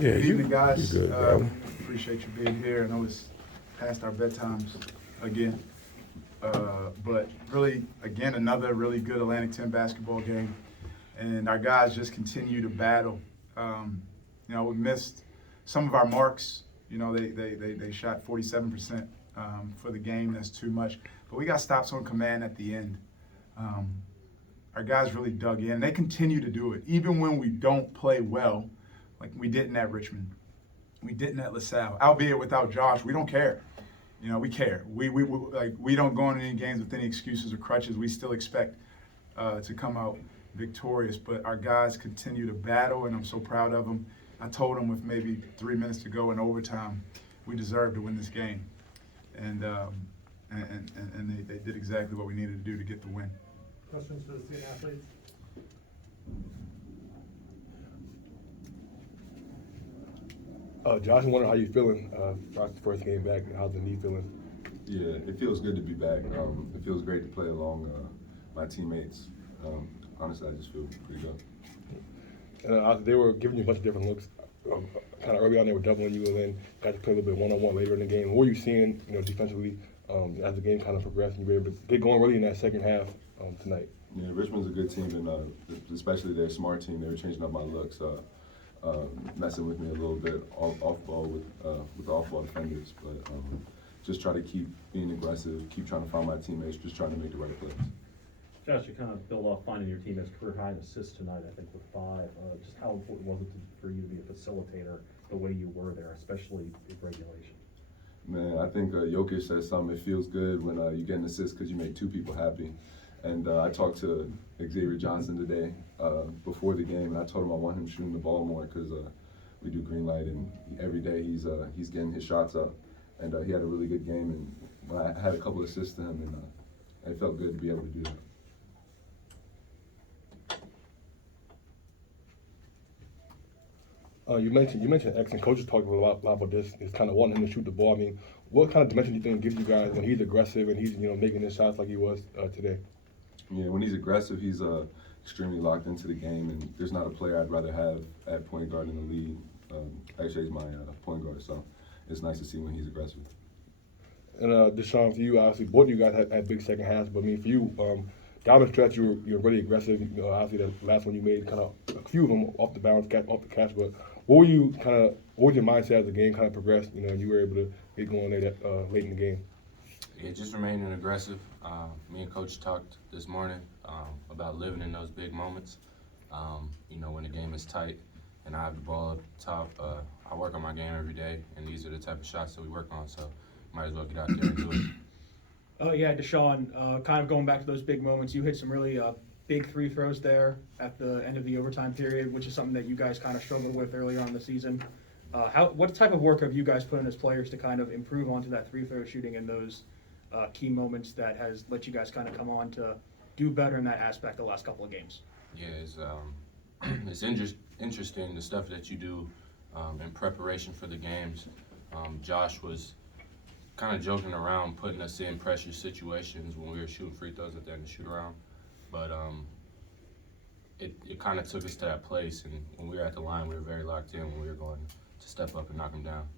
Yeah, Good evening, guys. you good, bro. Appreciate you being here. I know it's past our bedtimes again. But really, again, another really good Atlantic 10 basketball game. And our guys just continue to battle. We missed some of our marks. They shot 47% for the game. That's too much. But we got stops on command at the end. Our guys really dug in. They continue to do it, even when we don't play well, like we didn't at Richmond. We didn't at LaSalle, albeit without Josh. We don't care. We care. We don't go into any games with any excuses or crutches. We still expect to come out victorious. But our guys continue to battle, and I'm so proud of them. I told them with maybe 3 minutes to go in overtime, we deserved to win this game, and they did exactly what we needed to do to get the win. Questions for the student athletes? Josh, I'm wondering how you feeling after the first game back. How's the knee feeling? Yeah, it feels good to be back. It feels great to play along my teammates. Honestly, I just feel pretty good. And they were giving you a bunch of different looks. Kind of early on, they were doubling you, and then got to play a little bit one-on-one later in the game. What were you seeing, defensively as the game kind of progressed, and you were able to get going really in that second half tonight? Yeah, Richmond's a good team, and especially their smart team. They were changing up my looks, messing with me a little bit off ball with the off ball defenders, but just try to keep being aggressive, keep trying to find my teammates, just trying to make the right plays. Josh, you kind of build off finding your team as career high in assists tonight, I think, with 5. Just how important was it for you to be a facilitator the way you were there, especially in regulation? Man, I think Jokic says something. It feels good when you get an assist because you make 2 people happy. And I talked to Xavier Johnson today before the game, and I told him I want him shooting the ball more because we do green light, and every day he's getting his shots up. And he had a really good game, and when I had a couple assists to him, and it felt good to be able to do that. You mentioned X, and coaches talked a lot about this. It's kind of wanting him to shoot the ball. I mean, what kind of dimension do you think it gives you guys when he's aggressive and he's making his shots like he was today? Yeah, when he's aggressive, he's extremely locked into the game, and there's not a player I'd rather have at point guard in the league. Actually, he's my point guard, so it's nice to see when he's aggressive. And Deshaun, for you, obviously, both of you guys had big second halves, but I mean, for you, down the stretch, you were really aggressive. Obviously, the last one you made, kind of a few of them off the bounce, off the catch. But what was your mindset as the game kind of progressed? You were able to get going there late in the game. Yeah, just remaining aggressive. Me and Coach talked this morning about living in those big moments. When the game is tight and I have the ball up top, I work on my game every day, and these are the type of shots that we work on. So might as well get out there and do it. Oh yeah, Deshaun, kind of going back to those big moments, you hit some really big free throws there at the end of the overtime period, which is something that you guys kind of struggled with earlier on in the season. What type of work have you guys put in as players to kind of improve onto that free throw shooting in those key moments that has let you guys kind of come on to do better in that aspect the last couple of games? Yeah, it's interesting the stuff that you do in preparation for the games. Josh was kind of joking around, putting us in pressure situations when we were shooting free throws at the end of the shoot around. But it kind of took us to that place, and when we were at the line, we were very locked in when we were going to step up and knock them down.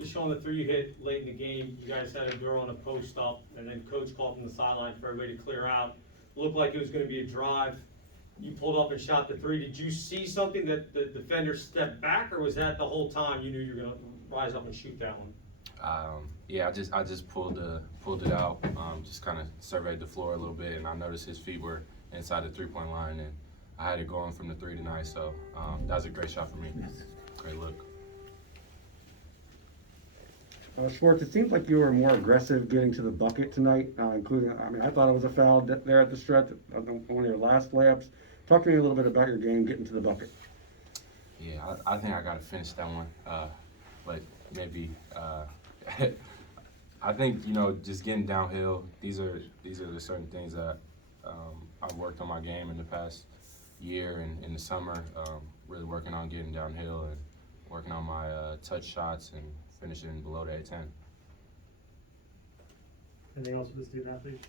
Deshaun, the 3 you hit late in the game, you guys had a girl on a post up, and then coach called from the sideline for everybody to clear out. It looked like it was going to be a drive. You pulled up and shot the 3. Did you see something that the defender stepped back, or was that the whole time you knew you were going to rise up and shoot that one? Yeah, I just pulled it out, just kind of surveyed the floor a little bit, and I noticed his feet were inside the 3-point line, and I had it going from the 3 tonight. So that was a great shot for me. Great look. Schwartz, it seems like you were more aggressive getting to the bucket tonight, including, I thought it was a foul there at the stretch on one of your last layups. Talk to me a little bit about your game getting to the bucket. Yeah, I think I got to finish that one, but maybe I think just getting downhill. These are the certain things that I've worked on my game in the past year and in the summer. Really working on getting downhill and working on my touch shots and finishing below the A10. Anything else for the student athletes?